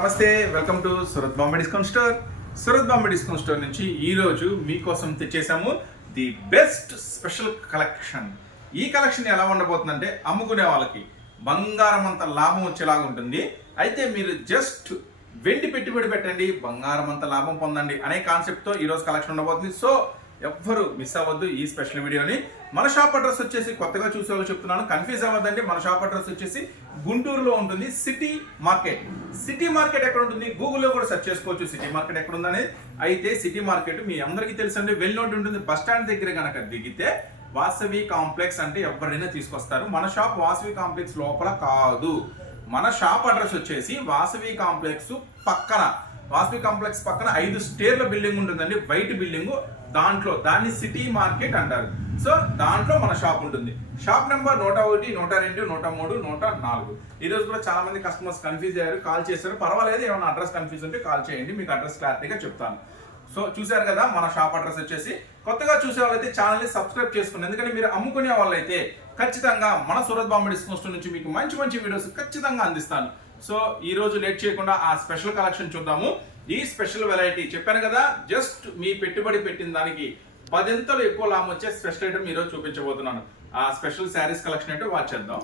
నమస్తే, welcome to Surat Bombay discount store. Surat Bombay discount store నుంచి ఈరోజు మీకోసం తెచ్చేసాము ది బెస్ట్ స్పెషల్ కలెక్షన్. ఈ కలెక్షన్ ఎలా ఉండబోతుందంటే అమ్ముకునే వాళ్ళకి బంగారం అంత లాభం వచ్చేలాగా ఉంటుంది. అయితే మీరు జస్ట్ వెండి పెట్టుబడి పెట్టండి, బంగారం అంత లాభం పొందండి అనే కాన్సెప్ట్తో ఈరోజు కలెక్షన్ ఉండబోతుంది. సో ఎవ్వరు మిస్ అవ్వద్దు ఈ స్పెషల్ వీడియోని. మన షాప్ అడ్రస్ వచ్చేసి కొత్తగా చూసేవాళ్ళు చెప్తున్నాను, కన్ఫ్యూజ్ అవ్వద్దండి. మన షాప్ అడ్రస్ వచ్చేసి గుంటూరులో ఉంటుంది, సిటీ మార్కెట్. సిటీ మార్కెట్ ఎక్కడ ఉంటుంది? గూగుల్లో కూడా సెర్చ్ చేసుకోవచ్చు సిటీ మార్కెట్ ఎక్కడ ఉందనేది. అయితే సిటీ మార్కెట్ మీ అందరికీ తెలుసండి, వెల్ నోట్ ఉంటుంది. బస్ స్టాండ్ దగ్గర కనుక దిగితే వాసవి కాంప్లెక్స్ అంటే ఎవరైనా తీసుకొస్తారు. మన షాప్ వాసవి కాంప్లెక్స్ లోపల కాదు. మన షాప్ అడ్రస్ వచ్చేసి వాసవి కాంప్లెక్స్ పక్కన, వాసవి కాంప్లెక్స్ పక్కన 5 స్టేర్ల బిల్డింగ్ ఉంటుందండి, వైట్ బిల్డింగ్. దాన్ని సిటీ మార్కెట్ అంటారు. సో దాంట్లో మన షాప్ ఉంటుంది. Shop number 101, 102, 103, 104. ఈ రోజు కూడా చాలా మంది కస్టమర్స్ కన్ఫ్యూజ్ అయ్యారు, కాల్ చేశారు. పర్వాలేదు, ఏమైనా అడ్రస్ కన్ఫ్యూజ్ ఉంటే కాల్ చేయండి, మీకు అడ్రస్ క్లారిటీగా చెప్తాను. సో చూసారు కదా, మన షాప్ అడ్రస్ వచ్చేసి. కొత్తగా చూసే వాళ్ళైతే ఛానల్ని సబ్స్క్రైబ్ చేసుకోండి, ఎందుకంటే మీరు అమ్ముకునే వాళ్ళైతే ఖచ్చితంగా మన సూరత్ బాంబే డిస్కౌంట్ నుంచి మీకు మంచి మంచి వీడియోస్ ఖచ్చితంగా అందిస్తాను. సో ఈ రోజు లేట్ చేయకుండా ఆ స్పెషల్ కలెక్షన్ చూద్దాము. ఈ స్పెషల్ వెరైటీ చెప్పాను కదా, జస్ట్ మీ పెట్టుబడి పెట్టిన దానికి 10 ఎక్కువ లాభం వచ్చే స్పెషల్ ఐటమ్ ఈరోజు చూపించబోతున్నాను. ఆ స్పెషల్ శారీస్ కలెక్షన్ ఏంటో వాచ్ చేద్దాం.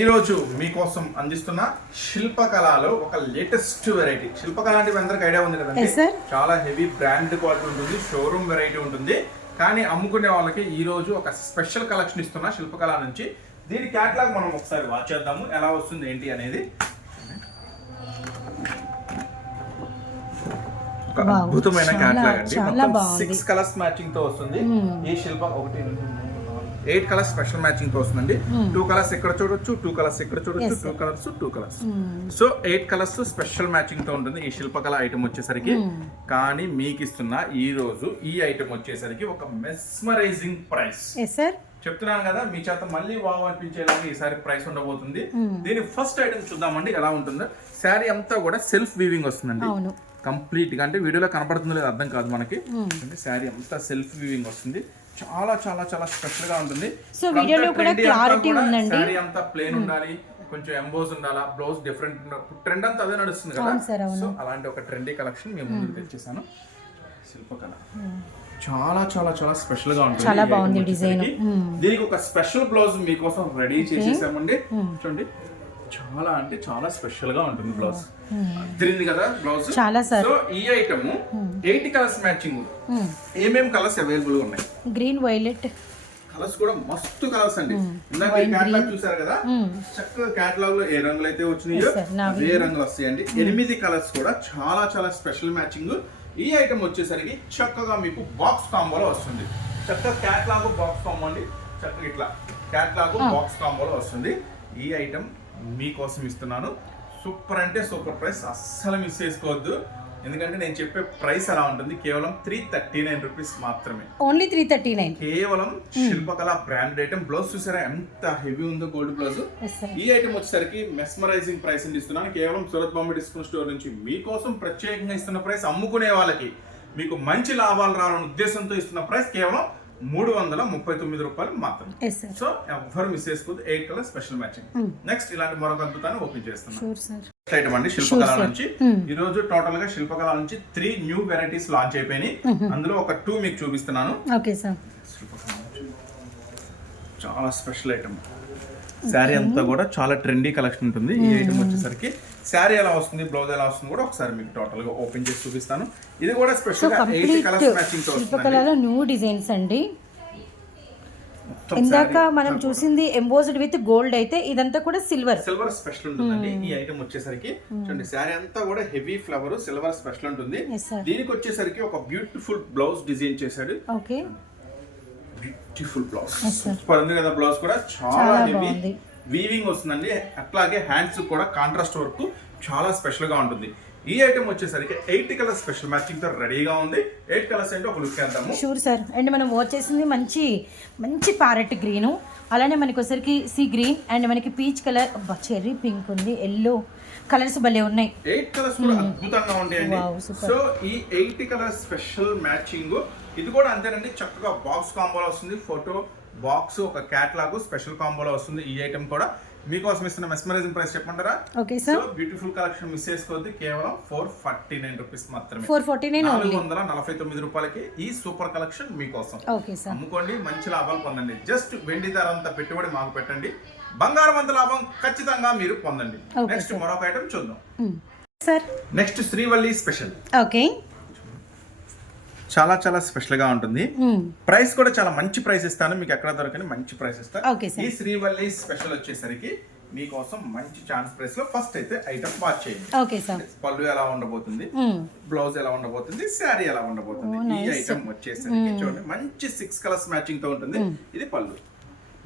ఈ రోజు మీకోసం అందిస్తున్న శిల్పకళలో ఒక లేటెస్ట్ వెరైటీ. శిల్పకళ అంటే అందరికి ఐడియా ఉంది కదండి, చాలా హెవీ బ్రాండ్ క్వాలిటీ ఉంటుంది, షోరూమ్ వెరైటీ ఉంటుంది. కానీ అమ్ముకునే వాళ్ళకి ఈ రోజు ఒక స్పెషల్ కలెక్షన్ ఇస్తున్నా శిల్పకళ నుంచి. దీని క్యాటలాగ్ మనం ఒకసారి వాచ్ చేద్దాము, ఎలా వస్తుంది ఏంటి అనేది. ఒక అద్భుతమైన క్యాటలాగ్ అండి, మొత్తం 6 కలర్స్ మ్యాచింగ్ తో వస్తుంది. ఈ శిల్ప 8 కలర్స్ స్పెషల్ మ్యాచింగ్ తో వస్తుందండి. 2 కలర్స్ ఎక్కడ చూడొచ్చు, 2 కలర్స్ ఎక్కడ చూడొచ్చు, 2 colours. So 8 colours special matching తో ఉంటుంది ఈ శిల్పకళ ఐటమ్ వచ్చేసరికి. కానీ మీకు ఇస్తున్న ఈ రోజు ఈ ఐటమ్ వచ్చేసరికి ఒక మెస్మరైజింగ్ ప్రైస్ చెప్తున్నాను కదా, మీ చేత మళ్ళీ వావ్ అనిపించేలాగా ఈసారి ప్రైస్ ఉండబోతుంది. దీని ఫస్ట్ ఐటమ్ చూద్దామండి ఎలా ఉంటుందో. శారీ అంతా కూడా సెల్ఫ్ వీవింగ్ వస్తుందండి కంప్లీట్ గా. అంటే వీడియోలో కనపడుతుందో లేదు అర్థం కాదు మనకి. శారీ అంతా సెల్ఫ్ వీవింగ్ వస్తుంది, చాలా చాలా చాలా స్పెషల్ గా ఉంటుంది. శారీ అంతా ప్లేన్ ఉండాలి, కొంచెం ఎంబోస్ ఉండాలా, బ్లౌజ్ డిఫరెంట్. ట్రెండ్ అంతా అదే నడుస్తుంది కదా. సో అలాంటి ఒక ట్రెండీ కలెక్షన్ మేము ముందుకు తెచ్చేసాను. శిల్పకళ చాలా చాలా చాలా స్పెషల్ గా ఉంటుంది, చాలా బాగుంది డిజైన్. దీనికి ఒక స్పెషల్ బ్లౌజ్ మీకోసం రెడీ చేసేసామండి. చూడండి, చాలా అంటే చాలా స్పెషల్ గా ఉంటుంది బ్లౌజ్. తిరిగింది కదా బ్లౌజ్. సో ఈ ఐటమ్ 8 కలర్స్ మ్యాచింగ్. ఏమేం కలర్స్ అవైలబుల్ గా ఉన్నాయి? గ్రీన్, వైలెట్ కలర్స్ కూడా మస్తు కలర్స్ అండి. ఇందాక క్యాటలాగ్ చూసారు కదా, చక్కగా క్యాటలాగ్ లో ఏ రంగులు అయితే వచ్చినాయో అదే రంగులు వస్తాయండి. 8 కలర్స్ కూడా చాలా చాలా స్పెషల్ మ్యాచింగ్. ఈ ఐటమ్ వచ్చేసరికి చక్కగా మీకు బాక్స్ కాంబోలో వస్తుంది. చక్కగా క్యాటలాగ్ బాక్స్ కాంబో అండి, చక్కగా ఇట్లా క్యాటలాగ్ బాక్స్ కాంబోలో వస్తుంది. ఈ ఐటమ్ మీకోసం ఇస్తున్నాను. సూపర్ అంటే సూపర్ ప్రైస్, అస్సలు మిస్ చేసుకోవద్దు. ఎందుకంటే నేను చెప్పే ప్రైస్ అలా ఉంటుంది. కేవలం 339 రూపీస్ మాత్రమే, ఓన్లీ 339. కేవలం శిల్పకళ బ్రాండెడ్ ఐటమ్. బ్లౌజ్ చూసారా ఎంత హెవీ ఉందో, గోల్డ్ బ్లౌజ్. ఈ ఐటమ్ వచ్చేసరికి మెస్మరైజింగ్ ప్రైస్ ఇస్తున్నాను. కేవలం సూరత్ బాంబే డిస్కౌంట్ స్టోర్ నుంచి మీకోసం ప్రత్యేకంగా ఇస్తున్న ప్రైస్. అమ్ముకునే వాళ్ళకి మీకు మంచి లాభాలు రావాలనే ఉద్దేశంతో ఇస్తున్న ప్రైస్ కేవలం 339 రూపాయలు మాత్రమే. సో ఎవరు మిస్ చేసుకోవద్దు. 8 కలర్ స్పెషల్ మ్యాచింగ్. నెక్స్ట్ ఇలాంటి మరొక అద్భుతాన్ని ఓపెన్ చేస్తున్నాను. ఐటమ్ అండి శిల్పకళ నుంచి. ఈ రోజు టోటల్ గా శిల్పకళ నుంచి 3 న్యూ వెరైటీస్ లాంచ్ అయిపోయినాయి. అందులో ఒక 2 మీకు చూపిస్తున్నాను. చాలా స్పెషల్ ఐటమ్. శారీ అంతా కూడా చాలా ట్రెండీ కలెక్షన్ ఉంటుంది. ఈ ఐటమ్ వచ్చేసరికి శారీ ఎలా వస్తుంది, బ్లౌజ్ ఎలా వస్తుంది కూడా ఒకసారి మీకు టోటల్ గా ఓపెన్ చేసి చూపిస్తాను. ఇది కూడా స్పెషల్ గా 8 కలర్స్ మ్యాచింగ్ తో వస్తుంది. న్యూ డిజైన్స్ అండి. ఇందాక మనం చూసింది ఎంబోస్డ్ విత్ గోల్డ్, అయితే ఇదంతా కూడా సిల్వర్ స్పెషల్ ఉంటుందండి. ఈ ఐటమ్ వచ్చేసరికి చూడండి, శారీ అంతా కూడా హెవీ ఫ్లవర్ సిల్వర్ స్పెషల్ ఉంటుంది. దీనికి వచ్చేసరికి ఒక బ్యూటిఫుల్ బ్లౌజ్ డిజైన్ చేశాడు. Okay, beautiful blouse. సూపర్ ఉంది కదా బ్లౌజ్ కూడా, చాలా హెవీ వీవింగ్ వస్తుందండి. అట్లాగే హ్యాండ్స్ కూడా కాంట్రాస్ట్ వర్క్ చాలా స్పెషల్ గా ఉంటుంది. ఈ ఐటమ్ వచ్చేసరికి 8 కలర్ స్పెషల్ మ్యాచింగ్ తో రెడీగా ఉంది. 8 కలర్స్ ఏంటో ఒక లుక్ చేద్దాము. Sure sir. అండ్ మనం వచ్చేసింది మంచి మంచి ప్యారెట్ గ్రీన్, అలానే మనకి వచ్చేసరికి సీ గ్రీన్, అండ్ మనకి పీచ్ కలర్, చెర్రీ పింక్ ఉంది, ఎల్లో కలర్స్ భలే ఉన్నాయి. 8 కలర్స్ కూడా అద్భుతంగా ఉంటాయండి. సో ఈ 8 కలర్ స్పెషల్ మ్యాచింగ్ ఇది కూడా అంతేనండి. చక్కగా బాక్స్ కాంబోలో వస్తుంది. ఫోటో బాక్స్, ఒక క్యాటలాగ్ స్పెషల్ కాంబోలో వస్తుంది. ఈ ఐటమ్ కూడా మీకోసం ఇస్తున్న మెస్మరైజింగ్ ప్రైస్ చెప్పమంటారా? Okay sir. So beautiful collection miss చేసుకోవద్దు, కేవలం 449 రూపీస్ మాత్రమే. 449 ఓన్లీ. 449 రూపాయలకి ఈ సూపర్ కలెక్షన్ మీకోసం. Okay sir. అమ్ముకోండి, మంచి లాభాలు పొందండి. జస్ట్ వెండి ధర అంత పెట్టుబడి మాకు పెట్టండి, బంగారం అంత లాభం ఖచ్చితంగా మీరు పొందండి. నెక్స్ట్ మరొక ఐటమ్ చూద్దాం sir. Next Srivalli special. Okay, చాలా చాలా స్పెషల్ గా ఉంటుంది. ప్రైస్ కూడా చాలా మంచి ప్రైస్ ఇస్తాను, మీకు ఎక్కడ దొరకని మంచి ప్రైస్ ఇస్తాను. ఈ శ్రీవల్లి స్పెషల్ వచ్చేసరికి మీకోసం మంచి ఛాన్స్ ప్రైస్ లో ఫస్ట్ అయితే ఐటమ్ వాచ్ చేయండి. Okay sir. పళ్ళు ఎలా ఉండబోతుంది, బ్లౌజ్ ఎలా ఉండబోతుంది, శారీ ఎలా ఉండబోతుంది. ఈ ఐటమ్ వచ్చేసరికి చూడండి మంచి 6 కలర్స్ మ్యాచింగ్ తో ఉంటుంది. ఇది పళ్ళు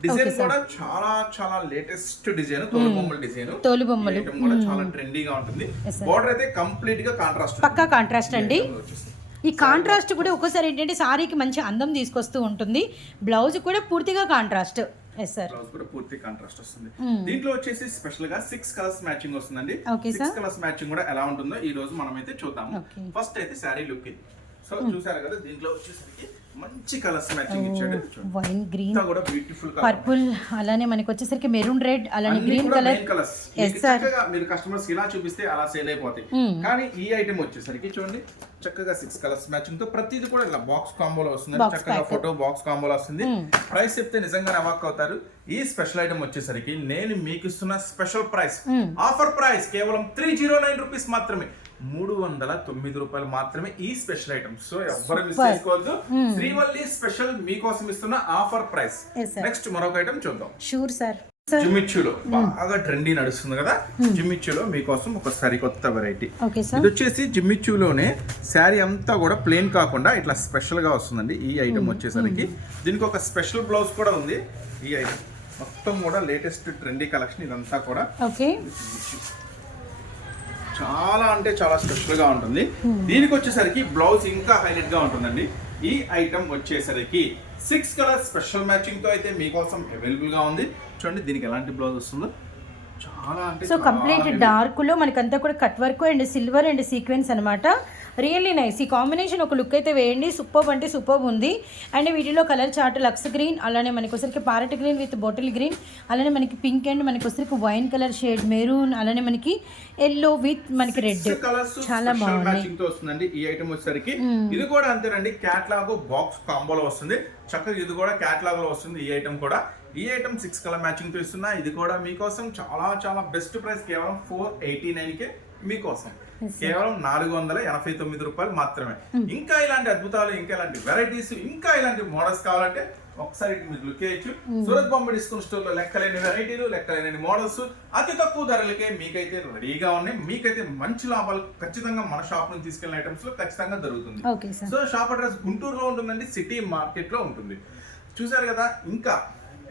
డిజైన్ కూడా చాలా చాలా లేటెస్ట్ డిజైన్, తోలుబొమ్మల డిజైన్. తోలుబొమ్మలు కూడా చాలా ట్రెండీగా ఉంటుంది. బోర్డర్ అయితే కంప్లీట్ గా కాంట్రాస్ట్, పక్కా కాంట్రాస్ట్ అండి. ఈ కాంట్రాస్ట్ కూడా ఒక్కోసారి ఏంటంటే సారీకి మంచి అందం తీసుకొస్తూ ఉంటుంది. బ్లౌజ్ కూడా పూర్తిగా కాంట్రాస్ట్. బ్లౌజ్ కూడా పూర్తి కాంట్రాస్ట్ వస్తుంది. దీంట్లో వచ్చేసి స్పెషల్ గా 6 కలర్స్ మ్యాచింగ్ వస్తుందండి. 6 కలర్స్ మ్యాచింగ్ కూడా ఎలా ఉంటుందో ఈ రోజు మనం అయితే చూద్దాము. ఫస్ట్ అయితే శారీ లుక్ ఇది. సో చూసారు కదా, దీంట్లో వచ్చేసరికి మంచి కలర్స్ మ్యాచింగ్ ఇచ్చాడు. వైన్ గ్రీన్, కూడా బ్యూటిఫుల్ పర్పుల్, అలానే మనకి వచ్చేసరికి మెరూన్ రెడ్, అలానే గ్రీన్ కలర్. చక్కగా మీరు కస్టమర్స్ ఇలా చూపిస్తే అలా సేల్ అయిపోతాయి. కానీ ఈ ఐటమ్ వచ్చేసరికి చూడండి చక్కగా 6 కలర్స్ మ్యాచింగ్ తో ప్రతిది కూడా ఇలా బాక్స్ కాంబోలో వస్తుంది. చక్కగా ఫోటో బాక్స్ కాంబోలో వస్తుంది. ప్రైస్ చెప్తే నిజంగానే అవాక్ అవుతారు. ఈ స్పెషల్ ఐటమ్ వచ్చేసరికి నేను మీకు ఇస్తున్న స్పెషల్ ప్రైస్, ఆఫర్ ప్రైస్ కేవలం 309 రూపీస్ మాత్రమే. 309 రూపాయలు మాత్రమే ఈ స్పెషల్ ఐటమ్. సో ఎవ్వరు మిస్ చేసుకోవద్దు. శ్రీవల్లి స్పెషల్ మీకోసం ఇస్తున్న ఆఫర్ ప్రైస్. నెక్స్ట్ మరొక ఐటమ్ చూద్దాం. Sure sir. జిమ్మిచ్చులో బాగా ట్రెండీ నడుస్తుంది కదా, జిమ్మిచ్చులో మీకోసం ఒక సరికొత్త వెరైటీ. ఇది వచ్చేసి జిమ్మిచ్చులోనే శారీ అంతా కూడా ప్లెయిన్ కాకుండా ఇట్లా స్పెషల్ గా వస్తుందండి. ఈ ఐటమ్ వచ్చేసరికి దీనికి ఒక స్పెషల్ బ్లౌజ్ కూడా ఉంది. ఈ ఐటమ్ మొత్తం కూడా లేటెస్ట్ ట్రెండీ కలెక్షన్. ఇదంతా కూడా చాలా అంటే చాలా స్పెషల్ గా ఉంటుంది. దీనికి వచ్చేసరికి బ్లౌజ్ ఇంకా హైలైట్ గా ఉంటుందండి. ఈ ఐటమ్ వచ్చేసరికి 6 కలర్ స్పెషల్ మ్యాచింగ్ తో అయితే మీకోసం అవైలబుల్ గా ఉంది. చూడండి దీనికి ఎలాంటి బ్లౌజ్ వస్తుందో. చాలా అంటే సో కంప్లీట్ డార్క్ లో మనకంతా కూడా cut work and silver and sequence అనమాట. Really nice. ఈ కాంబినేషన్ ఒక లుక్ అయితే వేయండి. సూపర్ అంటే సూపర్ ఉంది. అండ్ వీటిలో కలర్ చార్ట్ లక్స్ గ్రీన్, అలానే మనకి వచ్చరికి parrot green with bottle green, అలానే మనకి పింక్ అండ్ మనకి వచ్చరికి వైన్ కలర్ షేడ్ మెరూన్, అలానే మనకి ఎల్లో విత్ మనకి రెడ్. చాలా బాగుంది. ఈ ఐటమ్ వచ్చేసరికి ఇది కూడా అంతేనండి, క్యాట్లాగ్ బాక్స్ కాంబోలో వస్తుంది. చక్కగా ఇది కూడా క్యాట్లాగ్ లో వస్తుంది. ఈ ఐటమ్ కూడా ఈ ఐటమ్ 6 కలర్ మ్యాచింగ్ తో ఇస్తున్నా. ఇది కూడా మీకోసం చాలా చాలా బెస్ట్ ప్రైస్, కేవలం 489 కే మీకోసం. కేవలం 489 రూపాయలు మాత్రమే. ఇంకా ఇలాంటి అద్భుతాలు, ఇంకా ఇలాంటి వెరైటీస్, ఇంకా ఇలాంటి మోడల్స్ కావాలంటే ఒకసారి మీరు లుక్ చేయొచ్చు. సూరత్ బాంబే డిస్కౌంట్ స్టోర్ లో లెక్కలేని వెరైటీలు, లెక్కలేని మోడల్స్ అతి తక్కువ ధరలకే మీకైతే రెడీగా ఉన్నాయి. మీకైతే మంచి లాభాలు ఖచ్చితంగా మన షాప్ నుంచి తీసుకెళ్లిన ఐటమ్స్ లో ఖచ్చితంగా జరుగుతుంది. సో షాప్ అడ్రస్ గుంటూరులో ఉంటుందండి, సిటీ మార్కెట్ లో ఉంటుంది. చూసారు కదా, ఇంకా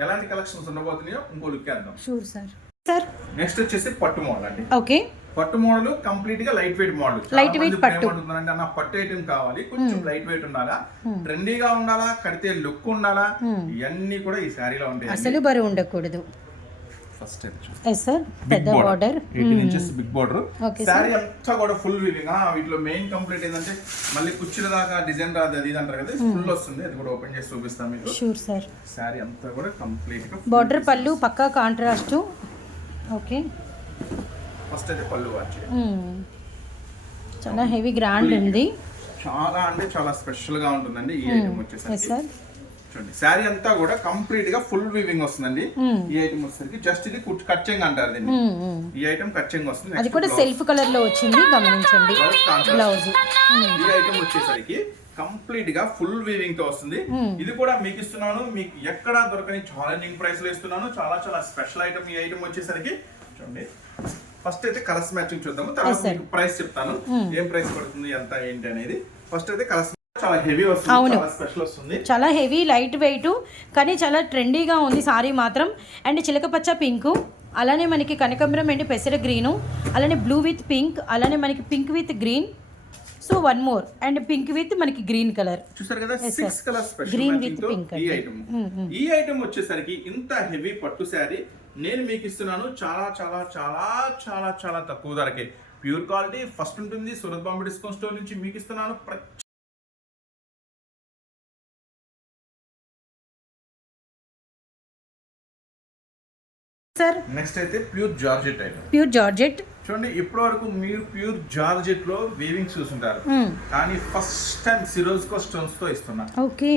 ఎలాంటి కలెక్షన్స్ ఉండబోతున్నాయో ఇంకో లుక్ వేద్దాం. Sure sir. నెక్స్ట్ వచ్చేసి పట్టు మోడల్ అండి. ఓకే, పట్టు మోడల్ కంప్లీట్ గా light weight model. Light weight పట్టు అంటే నా పట్టు ఐటమ్ కావాలి, కొంచెం లైట్ వెయిట్ ఉండాలా, ట్రెండీగా ఉండాలా, కడితే లుక్ ఉండాలా, ఇవన్నీ కూడా ఈ శారీలో ఉంటాయి. అసలు బరువు ఉండకూడదు. ఫస్ట్ పెద్ద border, 18 inches big border. Sari అంతా కూడా ఫుల్ వీవింగ్. వీటిలో మెయిన్ కంప్లీట్ ఏంటంటే మళ్ళీ కుర్చీల దాకా డిజైన్ రాదు, అది అంటారు కదా, ఫుల్ వస్తుంది. అది కూడా ఓపెన్ చేసి చూపిస్తాను మీకు. Sure sir. శారీ అంతా కూడా కంప్లీట్ గా బార్డర్, పళ్ళు పక్కా కాంట్రాస్ట్. ఓకే, ఫస్ట్ అయితే పళ్ళు వాచ్. చాలా హెవీ గ్రాండ్ ఉంది. చాలా అంటే చాలా స్పెషల్ గా ఉంటుందండి ఈ ఐటమ్ వచ్చేసరికి. చూడండి శారీ అంతా కూడా కంప్లీట్ గా ఫుల్ వీవింగ్ వస్తుందండి. ఈ ఐటమ్ వచ్చేసరికి జస్ట్ ఇది కట్చింగ్ అంటారు దీన్ని. ఈ ఐటమ్ కట్చింగ్ వస్తుంది. అది కూడా సెల్ఫ్ కలర్ లో వచ్చింది, గమనించండి. బ్లౌజ్ ఈ ఐటమ్ వచ్చేసరికి కంప్లీట్ గా ఫుల్ వీవింగ్ తో వస్తుంది. ఇది కూడా మీకు ఇస్తున్నాను, మీకు ఎక్కడా దొరకని ఛాలెంజింగ్ ప్రైస్ లో ఇస్తున్నాను. చాలా చాలా స్పెషల్ ఐటమ్ ఈ ఐటమ్ వచ్చేసరికి. చూడండి ఫస్ట్ అయితే కలర్స్ మ్యాచింగ్ చూద్దాము, తర్వాత మీకు ప్రైస్ చెప్తాను ఏం ప్రైస్ పడుతుంది ఎంత ఏంటి అనేది. ఫస్ట్ అయితే కలర్స్ చాలా హెవీ వస్తుంది, చాలా స్పెషల్ వస్తుంది. చాలా హెవీ లైట్ వెయిట్ కానీ చాలా ట్రెండీగా ఉంది సారీ మాత్రం. అండ్ చిలకపచ్చ పింక్, అలానే మనకి కనకాంబరం అండ్ పెసర గ్రీను, అలానే బ్లూ విత్ పింక్, అలానే మనకి pink with green. So one more and pink with మనకి గ్రీన్ కలర్. చూసారు కదా, 6 colour special green with pink. ఈ ఐటమ్ వచ్చేసరికి ఇంత హెవీ పట్టు శారీ నేను మీకు ఇస్తున్నాను చాలా చాలా చాలా చాలా చాలా తక్కువ ధరకే. ప్యూర్ క్వాలిటీ ఫస్ట్ ఉంటుంది. సూరత్ బాంబే డిస్కౌంట్ స్టోర్ నుంచి మీకు ఇస్తున్నాను. సార్ నెక్స్ట్ అయితే pure georgette item. Pure georgette. చూడండి ఇప్పటి వరకు మీరు ప్యూర్ జార్జెట్ లో వీవింగ్ చూసుంటారు, కానీ ఫస్ట్ టైం సిరోస్కో స్టోన్స్ తో ఇస్తున్నా. ఓకే.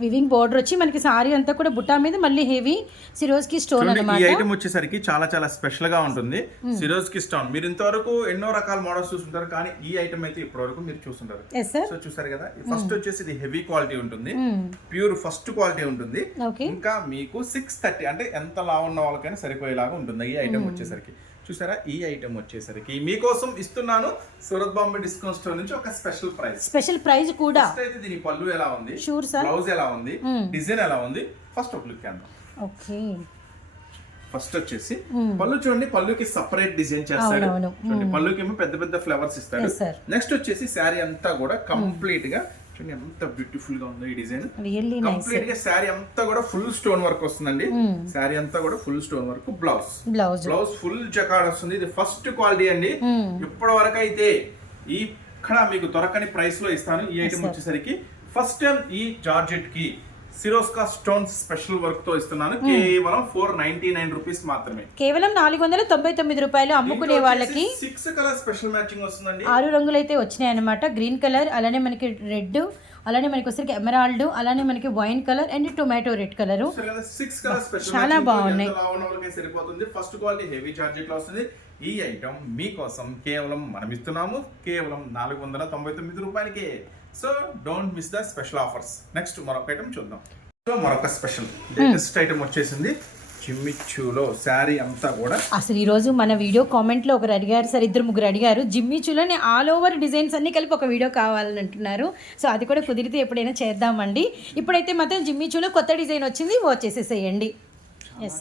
వివింగ్ బోర్డర్ వచ్చి మనకి సారీ అంతా కూడా బుట్టా మీద మళ్ళీ హెవీ సిరోస్కి స్టోన్ ఈ అన్నమాట. ఐటమ్ వచ్చేసరికి చాలా చాలా స్పెషల్ గా ఉంటుంది. సిరోస్కి స్టోన్ మీరు ఇంతవరకు ఎన్నో రకాల మోడల్స్ చూస్తుంటారు, కానీ ఈ ఐటమ్ అయితే ఇప్పటి వరకు మీరు చూస్తుంటారు. సో చూసారు కదా, ఫస్ట్ వచ్చేసి ఇది హెవీ క్వాలిటీ ఉంటుంది, ప్యూర్ ఫస్ట్ క్వాలిటీ ఉంటుంది. ఇంకా మీకు 630 అంటే ఎంత లావు ఉన్న వాళ్ళకైనా సరిపోయేలాగా ఉంటుంది ఈ ఐటమ్ వచ్చేసరికి. చూసారా, ఈ ఐటమ్ వచ్చేసరికి మీకోసం ఇస్తున్నాను సూరత్ బాంబే డిస్కౌంట్ స్టోర్ నుంచి ఒక స్పెషల్ ప్రైస్ కూడా. అయితే దీని పళ్ళు ఎలా ఉంది, షూర్ సార్, బ్లౌజ్ ఎలా ఉంది, డిజైన్ ఎలా ఉంది, ఫస్ట్ ఒక లుక్ అందాం. ఓకే. ఫస్ట్ వచ్చేసి పళ్ళు చూడండి, పళ్ళుకి సపరేట్ డిజైన్ చేస్తాడు. చూడండి పళ్ళుకి ఏమో పెద్ద పెద్ద ఫ్లవర్స్ ఇస్తాడు. నెక్స్ట్ వచ్చేసి శారీ అంతా కూడా కంప్లీట్ గా చూడండి ఎంత బ్యూటిఫుల్ గా ఉందో ఈ డిజైన్. కంప్లీట్ గా శారీ అంతా కూడా ఫుల్ స్టోన్ వర్క్ వస్తుందండి. శారీ అంతా కూడా full stone work. Blouse full jacquard వస్తుంది. ఇది ఫస్ట్ క్వాలిటీ అండి. ఇప్పటి వరకు అయితే ఇక్కడ మీకు దొరకని ప్రైస్ లో ఇస్తాను ఈ ఐటమ్ వచ్చేసరికి. ఫస్ట్ టైం ఈ జార్జెట్ కి సిరోస్కా స్టోన్ స్పెషల్ వర్క్ తో ఇస్తున్నాను. కేవలం 499 రూపీస్ మాత్రమే. కేవలం 499 రూపాయలు. అమ్ముకునే వాళ్ళకి 6 కలర్ స్పెషల్ మ్యాచింగ్ వస్తుందండి. 6 రంగులు అయితే వచ్చినాయి అన్నమాట. గ్రీన్ కలర్, అలానే మనకి రెడ్, అలానే మనకి వచ్చరికి ఎమరాల్డ్, అలానే మనకి wine colour and tomato red colour. 6 colour special చాలా బాగున్నాయి. సరిపోతుంది. ఫస్ట్ క్వాలిటీ హెవీ జార్జెట్ లో వస్తుంది. ఈ ఐటమ్ మీకోసం కేవలం మనం ఇస్తున్నాము కేవలం 499 రూపాయలకే. So don't miss the special offers. Next మరొక ఐటమ్ చూద్దాం. సో మరొక స్పెషల్ లేటెస్ట్ ఐటమ్ వచ్చేసింది జిమ్మిచూలో. శారీ అంతా కూడా అసలు ఈ రోజు మన వీడియో కామెంట్ లో ఒకరు అడిగారు సార్, 2-3 అడిగారు జిమ్మిచూలోనే ఆల్ ఓవర్ డిజైన్స్ అన్ని కలిపి ఒక వీడియో కావాలని అంటున్నారు. సో అది కూడా కుదిరితే ఎప్పుడైనా చేద్దామండి. ఇప్పుడైతే మాత్రం జిమ్మిచూలో కొత్త డిజైన్ వచ్చింది, వచ్చేసేసేయండి.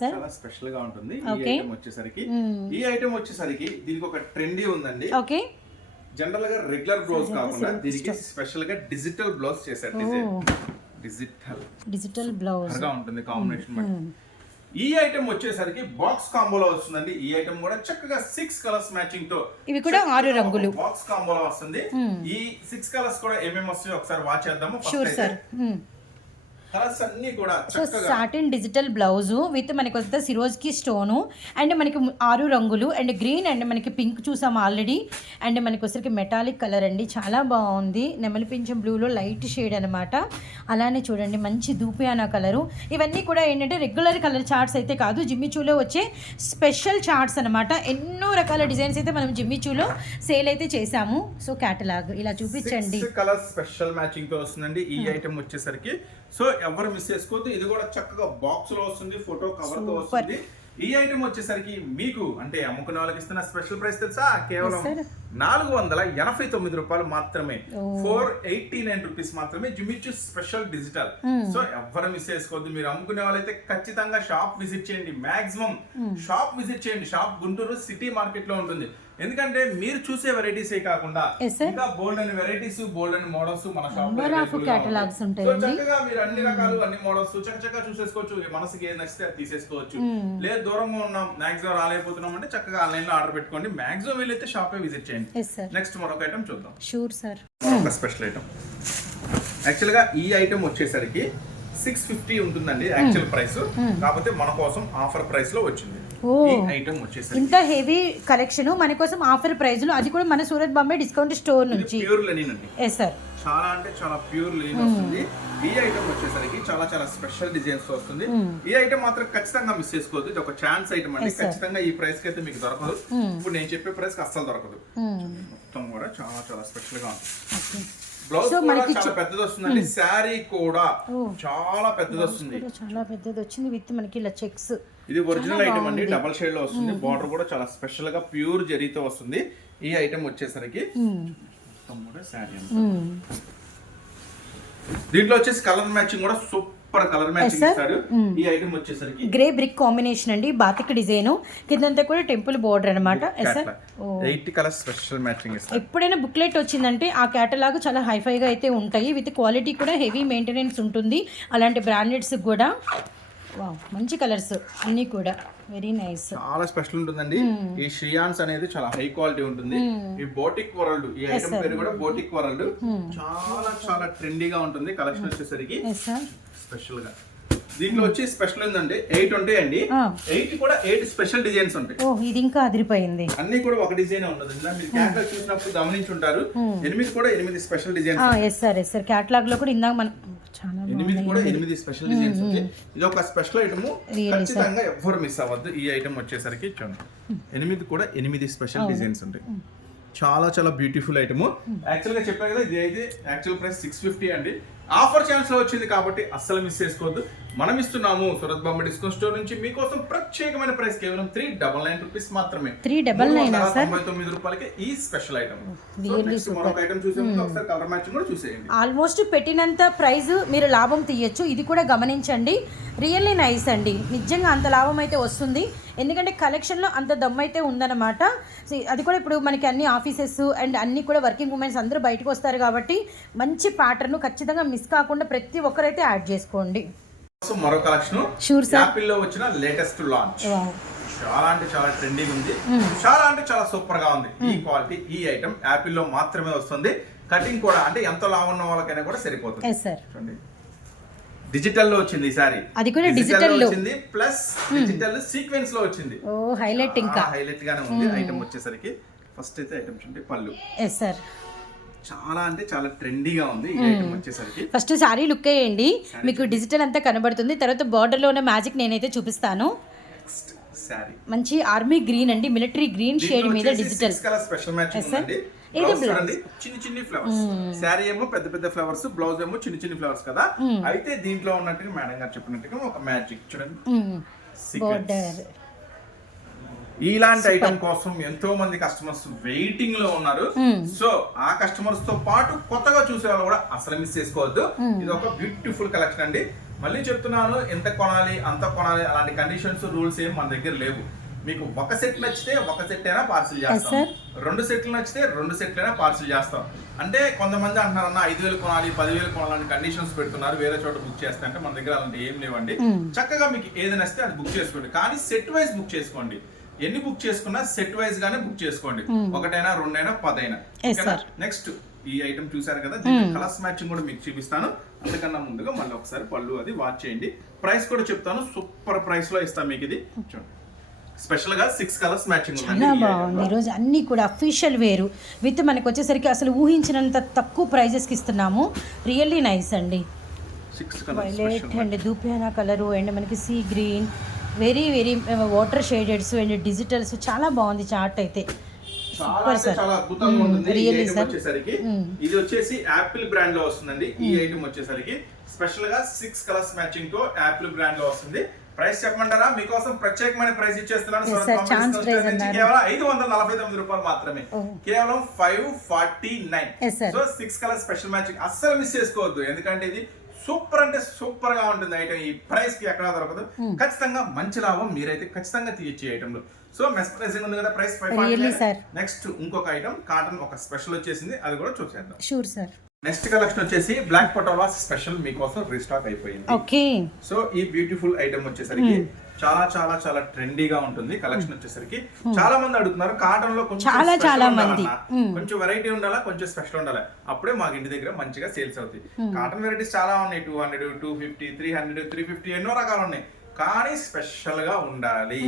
చాలా స్పెషల్ గా ఉంటుంది ఈ ఐటమ్ వచ్చేసరికి. దీనికి ఒక ట్రెండీ ఉందండి. ఓకే. జనరల్ గా రెగ్యులర్ బ్లౌజ్ కాకుండా దీనికి స్పెషల్ గా డిజిటల్ బ్లౌజ్ చేశారు. డిజిటల్ బ్లౌజ్ గా ఉంటుంది కాంబినేషన్. ఈ ఐటమ్ వచ్చేసరికి బాక్స్ కాంబోలో వస్తుందండి. ఈ ఐటమ్ కూడా చక్కగా 6 కలర్స్ మ్యాచింగ్ తో, ఇవి కూడా 6 రంగులు బాక్స్ కాంబోలో వస్తుంది. ఈ 6 కలర్స్ కూడా ఏమేమి వస్తాయో ఒకసారి వాచ్ చేద్దాము. Sure sir. So satin digital blouse with మనకి వస్తే సిరోజ్కి స్టోను అండ్ మనకి 6 రంగులు అండ్ గ్రీన్ అండ్ మనకి పింక్ చూసాము ఆల్రెడీ. అండ్ మనకి వచ్చరికి మెటాలిక్ కలర్ అండి, చాలా బాగుంది. నెమలి పింఛం బ్లూలో లైట్ షేడ్ అనమాట. అలానే చూడండి మంచి దూపియానా కలరు. ఇవన్నీ కూడా ఏంటంటే రెగ్యులర్ కలర్ చార్ట్స్ అయితే కాదు, జిమ్మిచూలో వచ్చే స్పెషల్ చార్ట్స్ అనమాట. ఎన్నో రకాల డిజైన్స్ అయితే మనం జిమ్మిచూలో సేల్ అయితే చేసాము. సో క్యాటలాగ్ ఇలా చూపించండి. కలర్ స్పెషల్ మ్యాచింగ్ తో వస్తుందండి ఈ ఐటమ్ వచ్చేసరికి. సో ఎవరు మిస్ చేసుకోవద్దు. ఇది కూడా చక్కగా బాక్స్ లో వస్తుంది, ఫోటో కవర్ తో వస్తుంది. ఈ ఐటమ్ వచ్చేసరికి మీకు అంటే అమ్ముకునే వాళ్ళకి ఇస్తున్న స్పెషల్ ప్రైస్ తెలుసా, కేవలం 489 రూపాయలు మాత్రమే. 489 రూపీస్ మాత్రమే. Jimmy Choo special digital. సో ఎవరు మిస్ చేసుకోవద్దు. మీరు అమ్ముకునే వాళ్ళైతే ఖచ్చితంగా షాప్ విజిట్ చేయండి. మాక్సిమం షాప్ విజిట్ చేయండి. షాప్ గుంటూరు సిటీ మార్కెట్ లో ఉంటుంది. ఎందుకంటే మీరు చూసే వెరైటీస్ కాకుండా ఇంకా బోల్డ్ అని వెరైటీస్, బోల్డ్ అని మోడల్స్ మన షాప్ లో కేటలాగ్స్ ఉంటాయి. చక్కగా మీరు అన్ని రకాలు అన్ని మోడల్స్ చక్కగా చూసేసుకోవచ్చు. మనసుకి ఏది నచ్చితే అది తీసేసుకోవచ్చు. లేదు దూరంగా ఉన్నాం, మాక్సిమం రాలేకపోతున్నాం అంటే చక్కగా ఆన్లైన్ లో ఆర్డర్ పెట్టుకోండి. మాక్సిమం వెళ్ళైతే షాపే విజిట్ చేయండి. నెక్స్ట్ మరొక ఐటమ్ చూద్దాం. Sure sir. మరొక స్పెషల్ ఐటమ్. యాక్చువల్ గా ఈ ఐటమ్ వచ్చేసరికి 650 ఉంటుందండి యాక్చువల్ ప్రైస్. కాకపోతే మన కోసం ఆఫర్ ప్రైస్ లో వచ్చింది. ఇంత హెవీ కలెక్షన్ మన కోసం ఆఫర్ ప్రైస్ లో, అది కూడా మన సూరత్ బాంబే డిస్కౌంట్ స్టోర్ నుంచి. ప్యూర్ లెనిన్ అండి. Yes sir. చాలా అంటే చాలా ప్యూర్ లెనిన్ వస్తుంది. ఈ ఐటమ్ వచ్చేసరికి చాలా చాలా స్పెషల్ డిజైన్స్ వస్తుంది. ఈ ఐటమ్ మాత్రం ఖచ్చితంగా మిస్ చేసుకోవద్దు. ఇది ఒక ఛాన్స్ ఐటమ్ అండి. ఖచ్చితంగా ఈ ప్రైస్ కి అయితే మీకు దొరకదు. ఇప్పుడు నేను చెప్పే ప్రైస్ కి అస్సలు దొరకదు. మొత్తం కూడా చాలా చాలా స్పెషల్ గా ఉంటుంది. బ్లౌజ్ కూడా చాలా పెద్దది వస్తుందండి. శారీ కూడా చాలా పెద్దది వస్తుంది. చాలా పెద్దది వచ్చింది విత్ మనకి ఇలా చెక్స్. ఇది ఒరిజినల్ ఐటమ్ అండి. డబల్ షేడ్ లో వస్తుంది. బార్డర్ కూడా చాలా స్పెషల్ గా ప్యూర్ జరీతో వస్తుంది. ఈ ఐటమ్ వచ్చేసరికి దీంట్లో వచ్చేసి కలర్ మ్యాచింగ్ కూడా సూపర్ కలర్ మ్యాచింగ్ ఇస్తాడు. ఈ ఐటమ్ వచ్చేసరికి గ్రే బ్రిక్ కాంబినేషన్ అండి. బాతిక్ డిజైన్ కిందంతా కూడా టెంపుల్ బోర్డర్ అనమాట. 8 కలర్ స్పెషల్ మ్యాచింగ్ ఇస్తాడు. ఎప్పుడైనా బుక్లెట్ వచ్చిందంటే ఆ కేటలాగ్ చాలా హైఫైగా అయితే ఉంటాయి. విత్ క్వాలిటీ కూడా హెవీ మెయింటెనెన్స్ ఉంటుంది. అలాంటి బ్రాండెడ్స్ కూడా వావ్ మంచి కలర్స్ అన్ని కూడా వెరీ నైస్. చాలా స్పెషల్ ఉంటుందండి. ఈ శ్రియాన్స్ అనేది చాలా హై క్వాలిటీ ఉంటుంది. ఈ బోటిక్ వరల్డ్, ఈ ఐటమ్ పేరు కూడా బోటిక్ వరల్డ్. చాలా చాలా ట్రెండీగా ఉంటుంది కలెక్షన్ వచ్చేసరికి. స్పెషల్ గా దీంట్లో వచ్చి స్పెషల్ ఏంటంటే 8 ఉంటాయండి. 8 కూడా 8 స్పెషల్ డిజైన్స్ ఉంటాయి. ఓ ఇది ఇంకా అదిరిపోయింది. అన్ని కూడా ఒక డిజైన్ ఉండదు. మీరు క్యాటలాగ్ చూసినప్పుడు గమనించుంటారు. 8 కూడా 8 special designs. Yes sir catalogue లో కూడా ఇందాక మనం చాలా 8 కూడా 8 స్పెషల్ డిజైన్స్ ఉంటాయి. ఇది ఒక స్పెషల్ ఐటమ్, ఖచ్చితంగా ఎవ్వరు మిస్ అవ్వద్దు. ఈ ఐటమ్ వచ్చేసరికి చూడండి 8 కూడా 8 స్పెషల్ డిజైన్స్ ఉంటాయి. చాలా చాలా బ్యూటిఫుల్ ఐటమ్. యాక్చువల్ గా చెప్పాను కదా, ఇది అయితే యాక్చువల్ ప్రైస్ 650 అండి. ఆఫర్ ఛాన్స్ లో వచ్చింది కాబట్టి అస్సలు మిస్ చేసుకోవద్దు. మనం ఇస్తున్నాము సూరత్ బాంబే డిస్కౌంట్ స్టోర్ నుంచి మీకోసం ప్రత్యేకమైన ప్రైస్ కేవలం 399 రూపీస్ మాత్రమే. 399 రూపాయలకి ఈ స్పెషల్ ఐటమ్. మరొక ఐటమ్ చూసే ముందు ఒకసారి కలర్ మ్యాచింగ్ కూడా చూసేయండి. ఆల్మోస్ట్ పెట్టినంత ప్రైస్ మీరు లాభం తీయచ్చు, ఇది కూడా గమనించండి. రియల్లీ నైస్ అండి, నిజంగా అంత లాభం అయితే వస్తుంది. ఎందుకంటే కలెక్షన్లో అంత దమ్ అయితే ఉందన్నమాట. అది కూడా ఇప్పుడు మనకి అన్ని ఆఫీసెస్ అండ్ అన్ని కూడా వర్కింగ్ ఉమెన్స్ అందరూ బయటకు వస్తారు కాబట్టి మంచి ప్యాటర్న్ ఖచ్చితంగా మిస్ కాకుండా ప్రతి ఒక్కరైతే యాడ్ చేసుకోండి. మరో కలెక్షన్ షూర్ సార్, యాపిల్ లో వచ్చిన లేటెస్ట్ లాంచ్. చాలా అంటే చాలా ట్రెండింగ్ ఉంది, చాలా అంటే చాలా సూపర్ గా ఉంది. ఈ క్వాలిటీ ఈ ఐటమ్ యాపిల్ లో మాత్రమే వస్తుంది. కటింగ్ కూడా అంటే ఎంత లావు ఉన్న వాళ్ళకైనా కూడా సరిపోతుంది. చూడండి డిజిటల్ లో వచ్చింది ఈ సారీ, అది కూడా డిజిటల్ లో వచ్చింది, ప్లస్ డిజిటల్ సీక్వెన్స్ లో వచ్చింది. ఓ హైలైట్, ఇంకా హైలైట్ గానే ఉంది. ఐటమ్ వచ్చేసరికి ఫస్ట్ అయితే ఐటమ్ చూడండి పళ్ళు. ఎస్ సార్, చాలా అంటే చాలా ట్రెండీగా ఉంది ఈ ఐటమ్ వచ్చేసరికి. ఫస్ట్ సారీ లుక్ వేయండి, మీకు డిజిటల్ అంతా కనబడుతుంది. తర్వాత బార్డర్ లో ఉన్న మ్యాజిక్ నేనైతే చూపిస్తాను. మంచి ఆర్మీ గ్రీన్ అండి, మిలిటరీ గ్రీన్ షేడ్ మీద డిజిటల్ కలర్ స్పెషల్ మ్యాచింగ్ ఉందండి. చూడండి చిన్ని చిన్ని ఫ్లవర్స్, శారీ ఏమో పెద్ద పెద్ద ఫ్లవర్స్, బ్లౌజ్ ఏమో చిన్ని చిన్ని ఫ్లవర్స్ కదా. అయితే దీంట్లో ఉన్నట్టుగా మేడం గారు చెప్పినట్టుగా ఒక మ్యాజిక్ చూడండి. ఇలాంటి ఐటమ్ కోసం ఎంతో మంది కస్టమర్స్ వెయిటింగ్ లో ఉన్నారు. సో ఆ కస్టమర్స్ తో పాటు కొత్తగా చూసే వాళ్ళు కూడా అసలు మిస్ చేసుకోవద్దు. ఇది ఒక బ్యూటిఫుల్ కలెక్షన్ అండి. మళ్ళీ చెప్తున్నాను, ఎంత కొనాలి అంత కొనాలి అలాంటి కండిషన్స్ రూల్స్ ఏం మన దగ్గర లేవు. మీకు ఒక సెట్ నచ్చితే ఒక సెట్ అయినా పార్సిల్ చేస్తాం, 2 సెట్లు నచ్చితే 2 సెట్లు అయినా పార్సిల్ చేస్తాం. అంటే కొంతమంది అంటున్నారు అన్న 5,000 కొనాలి 10,000 కొనాలని కండిషన్స్ పెడుతున్నారు, వేరే చోట బుక్ చేస్తే అంటే మన దగ్గర అలాంటి ఏం లేవండి. చక్కగా మీకు ఏది నచ్చితే అది బుక్ చేసుకోండి, కానీ సెట్ వైజ్ బుక్ చేసుకోండి. ఎన్ని బుక్ చేసుకున్నా సెట్ వైజ్ గానే బుక్ చేసుకోండి, 1 అయినా 2 అయినా 10 అయినా. నెక్స్ట్ ఈ ఐటమ్ చూసారు కదా, కలర్స్ మ్యాచింగ్ కూడా మీకు చూపిస్తాను. అందుకన్నా ముందుగా మళ్ళీ ఒకసారి పళ్ళు అది వాచ్ చేయండి. ప్రైస్ కూడా చెప్తాను, సూపర్ ప్రైస్ లో ఇస్తాను మీకు. ఇది చూడండి స్పెషల్ గా 6 కలర్స్ మ్యాచింగ్ ఉంది. చాలా బాగుంది. ఈరోజు అన్ని కూడా అఫీషియల్ వేరు విత్ మనకు వచ్చేసరికి అసలు ఊహించినంత తక్కువ ప్రైజెస్ కి ఇస్తున్నాము. రియల్లీ నైస్ అండి. 6 కలర్స్ వైలెట్ అండ్ దూపియానా కలరు అండ్ మనకి sea green, very very water shades and digitals, చాలా బాగుంది చార్ట్ అయితే. చాలా అద్భుతంగా ఉంటుంది. ఇది వచ్చేసి యాపిల్ బ్రాండ్ లో వస్తుందండి. ఈ ఐటమ్ వచ్చేసరికి స్పెషల్ గా 6 కలర్స్ మ్యాచింగ్ తో యాపిల్ బ్రాండ్ లో వస్తుంది. ప్రైస్ చెప్పమంటారా? మీకోసం ప్రత్యేకమైన ప్రైస్ ఇచ్చేస్తున్నాను. కేవలం 549 రూపాయలు మాత్రమే, కేవలం 549. సో 6 కలర్ స్పెషల్ మ్యాచింగ్ అస్సలు మిస్ చేసుకోవద్దు, ఎందుకంటే ఇది సూపర్ అంటే సూపర్ గా ఉంటుంది ఐటమ్. ఈ ప్రైస్ కి ఎక్కడా దొరకదు. ఖచ్చితంగా మంచి లాభం మీరైతే ఖచ్చితంగా తీయచ్చు ఈ ఐటమ్ లో. సో మెస్ప్రైజింగ్ ఉంది కదా, ప్రైస్ 549. నెక్స్ట్ ఇంకొక ఐటమ్ కాటన్ ఒక స్పెషల్ వచ్చేసింది, అది కూడా చూసేద్దాం. Sure sir. నెక్స్ట్ కలెక్షన్ వచ్చేసి బ్లాక్ పటోలా స్పెషల్ మీకోసం రీస్టాక్ అయిపోయింది. ఓకే. సో ఈ బ్యూటిఫుల్ ఐటమ్ వచ్చేసరికి చాలా చాలా చాలా ట్రెండీగా ఉంటుంది. కలెక్షన్ వచ్చేసరికి చాలా మంది అడుగుతున్నారు, కాటన్ లో కొంచెం చాలా మంది కొంచెం వెరైటీ ఉండాలా, కొంచెం స్పెషల్ ఉండాలి, అప్పుడే మాకు ఇంటి దగ్గర మంచిగా సేల్స్ అవుతాయి. కాటన్ వెరైటీస్ చాలా ఉన్నాయి, 200, 250, 300, 350 ఎన్నో రకాలు ఉన్నాయి, కానీ స్పెషల్ గా ఉండాలి.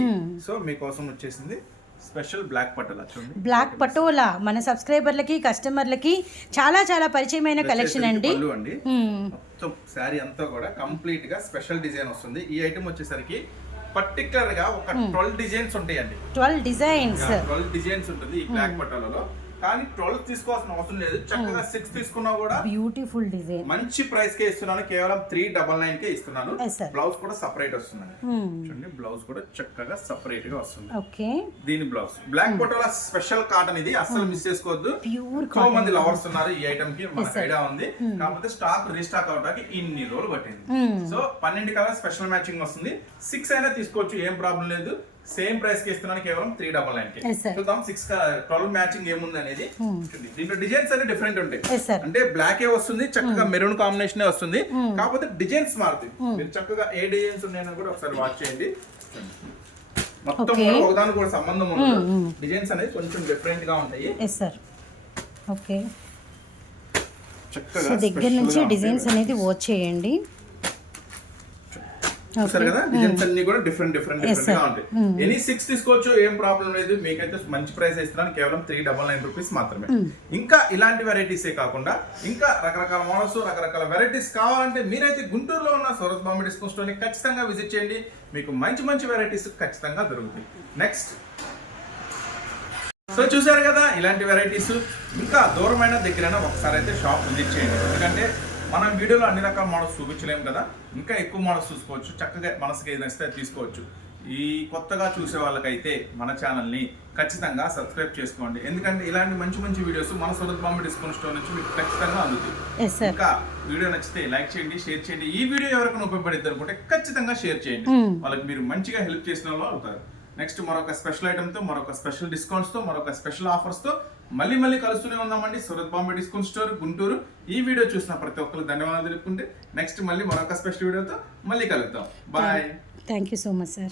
సో మీకోసం వచ్చేసింది స్పెషల్ బ్లాక్ పటోలా. చూడండి బ్లాక్ పటోలా మన సబ్స్క్రైబర్లకి కస్టమర్లకి చాలా చాలా పరిచయమైన కలెక్షన్ అండి. మొత్తం శారీ అంతా కూడా కంప్లీట్ గా స్పెషల్ డిజైన్ వస్తుంది. ఈ ఐటమ్ వచ్చేసరికి పర్టికులర్ గా ఒక 12 డిజైన్స్ ఉంటాయండి. 12 డిజైన్స్ ఉంటుంది ఈ బ్లాక్ పటోలాలో. కానీ 12 తీసుకోవాల్సిన అవసరం లేదు, చక్కగా 6 తీసుకున్నా కూడా బ్యూటిఫుల్ డిజైన్. మంచి ప్రైస్ కే ఇస్తున్నాను, కేవలం 399 కే ఇస్తున్నాను. బ్లౌజ్ కూడా సెపరేట్ వస్తుంది. చూడండి బ్లౌజ్ కూడా చక్కగా సెపరేట్ గా వస్తుంది. ఓకే. దీని blouse black patola special cotton, ఇది అస్సలు మిస్ చేసుకోవద్దు. ఎక్కువ మంది లవర్స్ ఉన్నారు ఈ ఐటమ్ కి, మన ఐడియా ఉంది. కాకపోతే స్టాక్ రీస్టాక్ అవడానికి ఇన్ని రోజులు పట్టింది. సో 12 కలర్ స్పెషల్ మ్యాచింగ్ వస్తుంది. 6 అయినా తీసుకోవచ్చు, ఏం ప్రాబ్లం లేదు. సేమ్ ప్రైస్ కి ఇస్తున్నాను, కేవలం 399 కి. చూద్దాం 12 మ్యాచింగ్ ఏముంది అనేది. దీంట్లో డిజైన్స్ అన్ని డిఫరెంట్ ఉంటాయి. అంటే బ్లాక్ ఏ వస్తుంది, చక్కగా మెరూన్ కాంబినేషన్ వస్తుంది, కాకపోతే డిజైన్స్ మారుతాయి. మీరు చక్కగా ఏ డిజైన్స్ ఉన్నాయని కూడా ఒకసారి వాచ్ చేయండి. మొత్తం ఒకదానికి కూడా సంబంధం ఉండదు, డిజైన్స్ అనేది కొంచెం డిఫరెంట్ గా ఉంటాయి. ఓకే. చక్కగా దగ్గర నుంచి డిజైన్స్ అనేది వాచ్ చేయండి. చూసారు కదా డిజైన్స్ అన్ని కూడా డిఫరెంట్ గా ఉంటాయి. ఎనీ 6 తీసుకోవచ్చు, ఏం ప్రాబ్లం లేదు. మీకైతే మంచి ప్రైస్ ఇస్తున్నాను, కేవలం 399 రూపీస్ మాత్రమే. ఇంకా ఇలాంటి వెరైటీసే కాకుండా ఇంకా రకరకాల మోడల్స్, రకరకాల వెరైటీస్ కావాలంటే మీరైతే గుంటూరులో ఉన్న సూరత్ బాంబే డిస్కౌంట్ స్టోర్ ని ఖచ్చితంగా విజిట్ చేయండి. మీకు మంచి వెరైటీస్ ఖచ్చితంగా దొరుకుతాయి. నెక్స్ట్, సో చూసారు కదా ఇలాంటి వెరైటీస్. ఇంకా దూరమైన దగ్గరైనా ఒకసారి అయితే షాప్ విజిట్ చేయండి. ఎందుకంటే మనం వీడియోలో అన్ని రకాల మోడల్స్ చూపించలేము కదా, ఇంకా ఎక్కువ మోడల్స్ చూసుకోవచ్చు. చక్కగా మనసుకి ఏది నచ్చితే తీసుకోవచ్చు. ఈ కొత్తగా చూసే వాళ్ళకైతే మన ఛానల్ని ఖచ్చితంగా సబ్స్క్రైబ్ చేసుకోండి. ఎందుకంటే ఇలాంటి మంచి వీడియోస్ మన సూరత్ బాంబే డిస్కౌంట్ స్టోర్ నుంచి మీకు ఖచ్చితంగా అందుతాయి. ఇంకా వీడియో నచ్చితే లైక్ చేయండి, షేర్ చేయండి. ఈ వీడియో ఎవరికైనా ఉపయోగపడిద్ది అనుకుంటే ఖచ్చితంగా షేర్ చేయండి. వాళ్ళకి మీరు మంచిగా హెల్ప్ చేసిన వాళ్ళు అవుతారు. నెక్స్ట్ మరొక స్పెషల్ ఐటమ్తో, మరొక స్పెషల్ డిస్కౌంట్స్తో, మరొక స్పెషల్ ఆఫర్స్తో మళ్ళీ కలుస్తూనే ఉందామండి. Surat Bombay discount store Guntur. ఈ వీడియో చూసిన ప్రతి ఒక్కరికి ధన్యవాదాలు తెలుపుకుంటే నెక్స్ట్ మళ్ళీ మరొక స్పెషల్ వీడియోతో మళ్ళీ కలుద్దాం. Bye. Thank you so much sir.